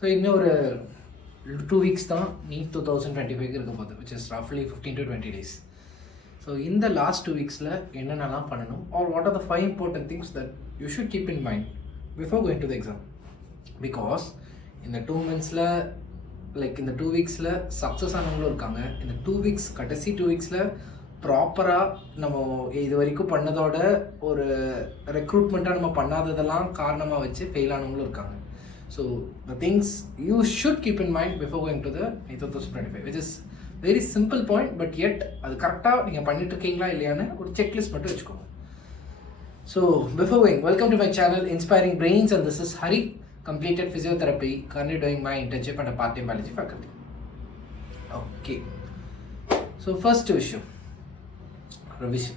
So இன்னும் ஒரு 2 weeks தான் நீட் 2025 இருக்க போகுது, which is roughly 15 to 20 days. So இந்த லாஸ்ட் 2 weeksல என்னென்னலாம் பண்ணணும், or what are the 5 important things that you should keep in mind before going to the exam. Because இந்த 2 monthsல இந்த 2 weeksல சக்ஸஸ் ஆனவங்களும் இருக்காங்க. இந்த 2 weeks கடைசி 2 weeksல ப்ராப்பராக நம்ம இது வரைக்கும் பண்ணதோட ஒரு ரெக்ரூட்மெண்ட்டாக நம்ம பண்ணாததெல்லாம் காரணமாக வச்சு ஃபெயில் ஆனவங்களும் இருக்காங்க. So the things you should keep in mind before going to the 2025, which is very simple point, but at அது கரெக்டாக நீங்கள் பண்ணிட்டு இருக்கீங்களா இல்லையான்னு ஒரு செக்லிஸ்ட் மட்டும் வச்சுக்கோங்க. So before going, welcome to my channel inspiring brains, and this is Hari, completed physiotherapy, currently doing my internship at a part-time biology faculty. Okay, so first issue, revision.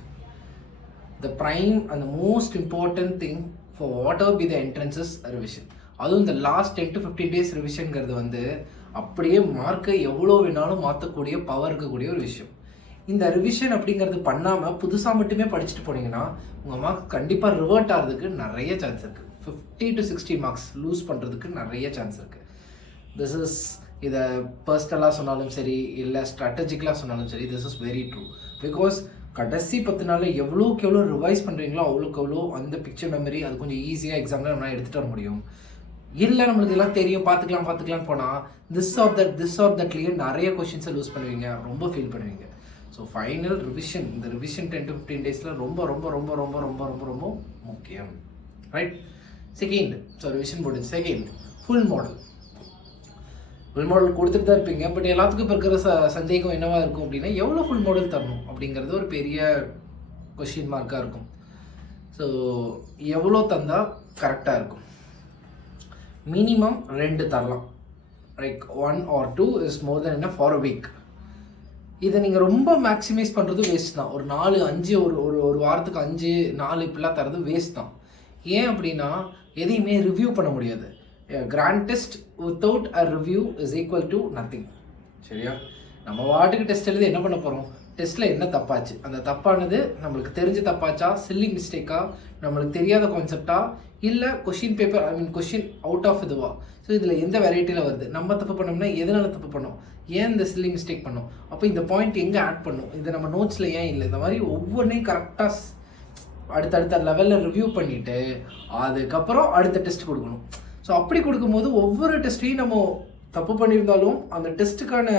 The prime and the most important thing for whatever be the entrance is revision. அதுவும் இந்த last 10 to 15 days ரிவிஷன்ங்கிறது வந்து அப்படியே மார்க்கை எவ்வளோ வேணாலும் மாற்றக்கூடிய power இருக்கக்கூடிய ஒரு விஷயம். இந்த ரிவிஷன் அப்படிங்கிறது பண்ணாமல் புதுசாக மட்டுமே படிச்சுட்டு போனீங்கன்னா உங்கள் மார்க் கண்டிப்பாக ரிவர்ட் ஆகிறதுக்கு நிறைய சான்ஸ் இருக்குது. 50 to 60 மார்க்ஸ் லூஸ் பண்ணுறதுக்கு நிறைய சான்ஸ் இருக்குது. திஸ் இஸ் இதை பர்சனலாக சொன்னாலும் சரி, இல்லை ஸ்ட்ராட்டஜிக்கலாக சொன்னாலும் சரி, this is very true. Because கடைசி 10 நாளில் எவ்வளோக்கு எவ்வளோ ரிவைஸ் பண்ணுறீங்களோ அவ்வளோக்கு எவ்வளோ அந்த பிக்சர் மெமரி அது கொஞ்சம் ஈஸியாக எக்ஸாமில் நம்மளால் எடுத்துகிட்டு வர முடியும். இல்லை நம்மளுக்கு எல்லாம் தெரியும், பார்த்துக்கலாம் போனால் திஸ் ஆர் தட்லேயே நிறைய கொஷின்ஸை லூஸ் பண்ணுவீங்க, ரொம்ப ஃபீல் பண்ணுவீங்க. ஸோ ஃபைனல் ரிவிஷன், இந்த ரிவிஷன் 10 to 15 டேஸில் ரொம்ப ரொம்ப ரொம்ப ரொம்ப ரொம்ப ரொம்ப ரொம்ப முக்கியம், right? Second, so revision board. Second, full model கொடுத்துட்டு தான் இருப்பீங்க. பட் எல்லாத்துக்கும் இப்போ இருக்கிற சந்தேகம் என்னவா இருக்கும் அப்படின்னா, எவ்வளோ ஃபுல் மாடல் தரணும் அப்படிங்கிறது ஒரு பெரிய கொஷின் மார்க்காக இருக்கும். ஸோ எவ்வளோ தந்தால் கரெக்டாக இருக்கும்? மினிமம் 2 தரலாம், like 1 or 2 is more then enough for a week. இதை நீங்கள் ரொம்ப மேக்ஸிமைஸ் பண்ணுறது வேஸ்ட் தான். ஒரு 4, 5 ஒரு வாரத்துக்கு 5, 4 இப்படிலாம் தரது வேஸ்ட் தான். ஏன் அப்படின்னா எதையுமே ரிவ்யூ பண்ண முடியாது. Grand test without a review is equal to nothing. சரியா? நம்ம வாட்டுக்கு டெஸ்ட் எழுதி என்ன பண்ண போகிறோம்? டெஸ்ட்டில் என்ன தப்பாச்சு, அந்த தப்பானது நம்மளுக்கு தெரிஞ்ச தப்பாச்சா, சில்லி மிஸ்டேக்கா, நம்மளுக்கு தெரியாத கான்செப்டா, இல்லை question paper question out of இதுவா? ஸோ இதில் எந்த வெரைட்டியில் வருது, நம்ம தப்பு பண்ணோம்னா எதனால தப்பு பண்ணோம், ஏன் இந்த சில்லி மிஸ்டேக் பண்ணோம், அப்போ இந்த பாயிண்ட் எங்கே ஆட் பண்ணும், இது நம்ம நோட்ஸில் ஏன் இல்லை, இந்த மாதிரி ஒவ்வொன்றையும் கரெக்டாக அடுத்தடுத்த லெவலில் ரிவ்யூ பண்ணிவிட்டு அதுக்கப்புறம் அடுத்த டெஸ்ட் கொடுக்கணும். ஸோ அப்படி கொடுக்கும்போது ஒவ்வொரு டெஸ்ட்டையும் நம்ம தப்பு பண்ணியிருந்தாலும் அந்த டெஸ்ட்டுக்கான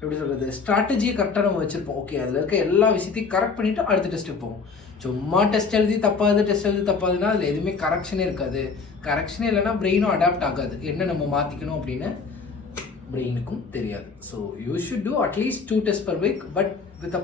எப்படி சொல்கிறது ஸ்ட்ராட்டஜியை கரெக்டாக நம்ம வச்சுருப்போம். ஓகே, அதில் இருக்க எல்லா விஷயத்தையும் கரெக்ட் பண்ணிவிட்டு அடுத்த டெஸ்ட்டுக்கு போவோம். சும்மா டெஸ்ட் எழுதி தப்பாதுன்னா அதில் எதுவுமே கரெக்ஷனே இருக்காது. கரெக்ஷனே இல்லைன்னா பிரெயினும் அடாப்ட் ஆகாது, என்ன நம்ம மாற்றிக்கணும் அப்படின்னு பிரெயினுக்கும் தெரியாது. So you should do at least 2 tests per week, but with a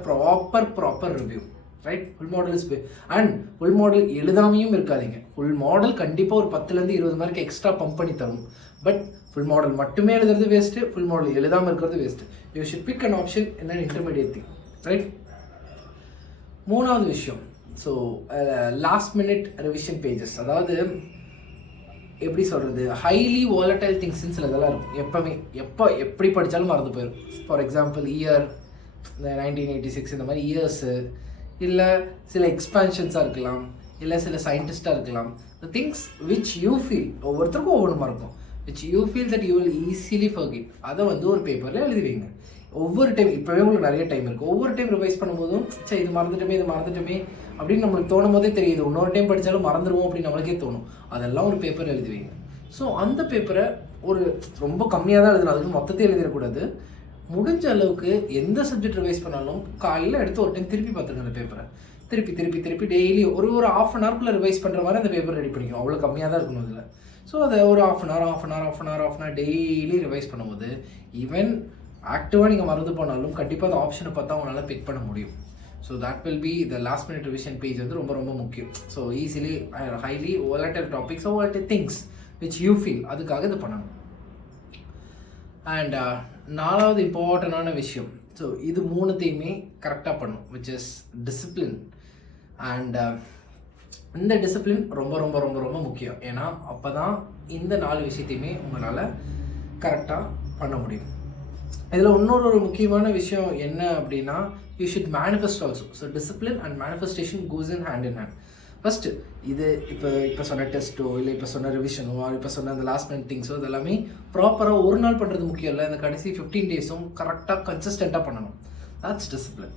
proper review, right? Full model is and full model எழுதாமையும் இருக்காதீங்க. ஃபுல் மாடல் கண்டிப்பாக ஒரு 10லேருந்து 20 மார்க் எக்ஸ்ட்ரா பம்ப் பண்ணி தரும். பட் ஃபுல் மாடல் மட்டுமே எழுதுறது வேஸ்ட்டு, ஃபுல் மாடல் எழுதாமல் இருக்கிறது waste. You should pick an option in an intermediate thing, right? 3வது விஷயம், so last minute revision pages. அதாவது எப்படி சொல்கிறது, ஹைலி வாலடைல் திங்ஸ்ன்னு சில இதெல்லாம் இருக்கும். எப்படி படித்தாலும் மறந்து போயிடும். ஃபார் எக்ஸாம்பிள் இயர், இந்த 1986 இந்த மாதிரி இயர்ஸு, இல்லை சில எக்ஸ்பான்ஷன்ஸாக இருக்கலாம், இல்லை சில சயின்டிஸ்டாக இருக்கலாம். The things which you feel, ஒவ்வொருத்தருக்கும் ஒவ்வொன்று மறக்கும், which you feel that you will easily forget, அதை வந்து ஒரு பேப்பரில் எழுதி வைங்க. ஒவ்வொரு டைம், இப்போவே உங்களுக்கு நிறைய டைம் இருக்குது, ஒவ்வொரு டைம் ரிவைஸ் பண்ணும்போதும் சரி இது மறந்துட்டோமே அப்படின்னு நம்மளுக்கு தோணும் போதே தெரியுது. இன்னொரு டைம் படித்தாலும் மறந்துடுவோம் அப்படின்னு நம்மளுக்கே தோணும். அதெல்லாம் ஒரு பேப்பர் எழுதி வைங்க. ஸோ அந்த பேப்பரை ஒரு ரொம்ப கம்மியாக தான் எழுதணும், அதுக்கு மொத்தத்தை எழுதிடக்கூடாது. முடிஞ்ச அளவுக்கு எந்த சப்ஜெக்ட் ரிவைஸ் பண்ணாலும் காலையில் எடுத்து ஒரு டைம் திருப்பி பார்த்துருங்க. அந்த பேப்பரை திருப்பி டெய்லி ஒரு 1/2 an hour ரிவைஸ் பண்ணுற மாதிரி அந்த பேப்பர் ரெடி பண்ணிக்கணும். அவ்வளோ கம்மியாக தான் இருக்கணும் இதில். ஸோ அதை ஒரு half an hour daily revise பண்ணும்போது ஈவன் ஆக்டிவாக நீங்கள் மறந்து போனாலும் கண்டிப்பாக அந்த ஆப்ஷனை பார்த்தா உங்களால் பிக் பண்ண முடியும். So that will be the last minute revision page வந்து ரொம்ப ரொம்ப முக்கியம். So easily highly volatile topics or volatile things which you feel, அதுக்காக இது பண்ணணும். அண்ட் 4வது இம்பார்ட்டண்டான விஷயம், ஸோ இது 3த்தையுமே கரெக்டாக பண்ணும், விச் இஸ் டிசிப்ளின். அண்ட் இந்த டிசிப்ளின் ரொம்ப ரொம்ப ரொம்ப ரொம்ப முக்கியம். ஏன்னா அப்போ தான் இந்த 4 விஷயத்தையுமே உங்களால் கரெக்டாக பண்ண முடியும். இதில் இன்னொரு முக்கியமான விஷயம் என்ன அப்படின்னா, you should manifest also. So discipline and manifestation goes in hand. First இது இப்போ சொன்ன டெஸ்ட்டோ இல்லை இப்போ சொன்ன ரிவிஷனோ இப்போ சொன்ன அந்த லாஸ்ட் மினிட் திங்ஸோ இதெல்லாமே ப்ராப்பராக ஒரு நாள் பண்ணுறது முக்கியம் இல்லை. இந்த கடைசி 15 டேஸும் கரெக்டாக கன்சிஸ்டண்ட்டாக பண்ணணும். That's discipline.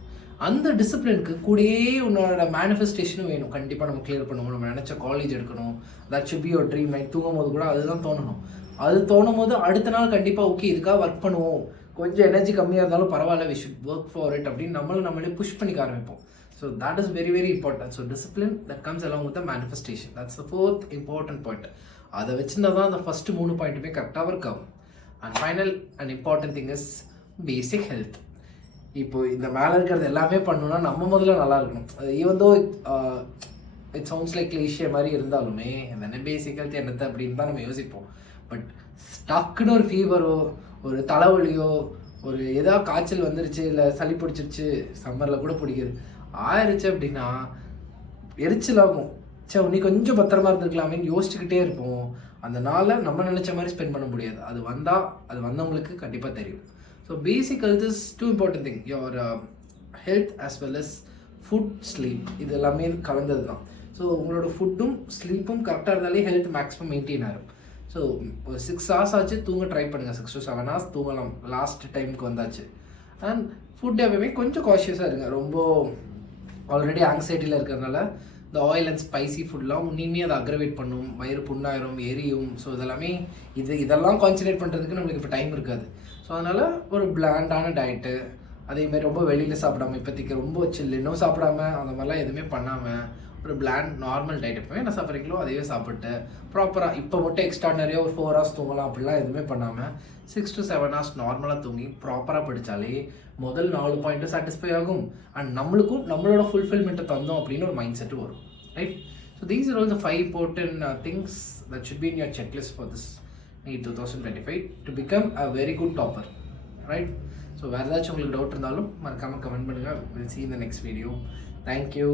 அந்த டிசிப்ளினுக்கு கூடயே உன்னோட மேனிஃபெஸ்டேஷனும் வேணும். கண்டிப்பாக நம்ம கிளியர் பண்ணுவோம், நம்ம நினச்ச காலேஜ் எடுக்கணும், that should be your dream. Night தூங்கும் போது கூட அதுதான் தோணணும். அது தோணும் போது அடுத்த நாள் கண்டிப்பாக ஓகே இதுக்காக ஒர்க் பண்ணுவோம், கொஞ்சம் எனர்ஜி கம்மியாக இருந்தாலும் பரவாயில்ல, we should work for it அப்படின்னு நம்மளே புஷ் பண்ணிக்க ஆரம்பிப்போம். So that is very very important. So discipline that comes along with the manifestation. That's the fourth important point. அதை வச்சுருந்தா தான் அந்த ஃபஸ்ட்டு 3 பாயிண்ட்டுமே கரெக்டாக ஒர்க் ஆகும். And final and important thing is basic health. இப்போ இந்த மேலே இருக்கிறது எல்லாமே பண்ணணும்னா நம்ம முதல்ல நல்லா இருக்கணும். Even though it sounds like cliché மாதிரி இருந்தாலுமே என்ன பேசிக் ஹெல்த் என்னத்தை அப்படின்னு தான் நம்ம யோசிப்போம். பட் ஸ்டக்குன்னு ஒரு ஃபீவரோ ஒரு தலைவலியோ ஒரு ஏதாவது காய்ச்சல் வந்துருச்சு இல்லை சளி பிடிச்சிருச்சு, சம்மரில் கூட பிடிக்குது ஆயிடுச்சு அப்படின்னா எரிச்சலாகும். சே நீ கொஞ்சம் பத்திரமா இருந்திருக்கலாமேன்னு யோசிச்சுக்கிட்டே இருப்போம். அந்த நாளை நம்ம நினச்ச மாதிரி ஸ்பெண்ட் பண்ண முடியாது. அது வந்தவங்களுக்கு கண்டிப்பாக தெரியும். So basic health is too important thing. Your health as well as food, sleep, இது எல்லாமே கலந்தது தான். ஸோ உங்களோட ஃபுட்டும் ஸ்லீப்பும் கரெக்டாக இருந்தாலே ஹெல்த் மேக்ஸிமம் மெயின்டைன் ஆகும். ஸோ ஒரு 6 hours ஆச்சு தூங்க ட்ரை பண்ணுங்கள். 6 to 7 hours தூங்கலாம். லாஸ்ட் டைமுக்கு வந்தாச்சு. அண்ட் ஃபுட் எப்பவுமே கொஞ்சம் காஷியஸாக இருங்க. ரொம்ப ஆல்ரெடி ஆங்ஸைட்டியில் இருக்கிறதுனால இந்த ஆயில் அண்ட் ஸ்பைசி ஃபுட்லாம் உன்னிமே அதை அக்ரவேட் பண்ணும், வயிறு புண்ணாயிரும், எரியும். ஸோ இதெல்லாம் கான்சன்ட்ரேட் பண்ணுறதுக்கு நம்மளுக்கு இப்போ டைம் இருக்காது. ஸோ அதனால் ஒரு பிளாண்டான டயட்டு, அதேமாதிரி ரொம்ப வெளியில் சாப்பிடாமல், இப்போதைக்கு ரொம்ப சில்லுன்னும் சாப்பிடாம அந்த மாதிரிலாம் எதுவுமே பண்ணாமல் ஒரு பிளாண்ட் நார்மல் டயட் எப்பவுமே என்ன சாப்பிட்றீங்களோ அதையே சாப்பிட்டு ப்ராப்பராக இப்போ மட்டும் எக்ஸ்ட்ரானரியாக ஒரு 4 hours தூங்கலாம் அப்படிலாம் எதுவுமே பண்ணாமல் 6 to 7 hours நார்மலாக தூங்கி ப்ராப்பராக படித்தாலே முதல் 4 பாயிண்ட்டும் சாட்டிஸ்ஃபை ஆகும். அண்ட் நம்மளுக்கும் நம்மளோட ஃபுல்ஃபில்மெண்ட்டை தந்தோம் அப்படின்னு ஒரு மைண்ட் செட்டு வரும். Right? So these are all the 5 important things that should be in your checklist for this NEET 2025 to become a very good topper. Right? So வேறு ஏதாச்சும் உங்களுக்கு டவுட் இருந்தாலும் மறக்காமல் கமெண்ட் பண்ணுங்கள். Will see in the next video. Thank you.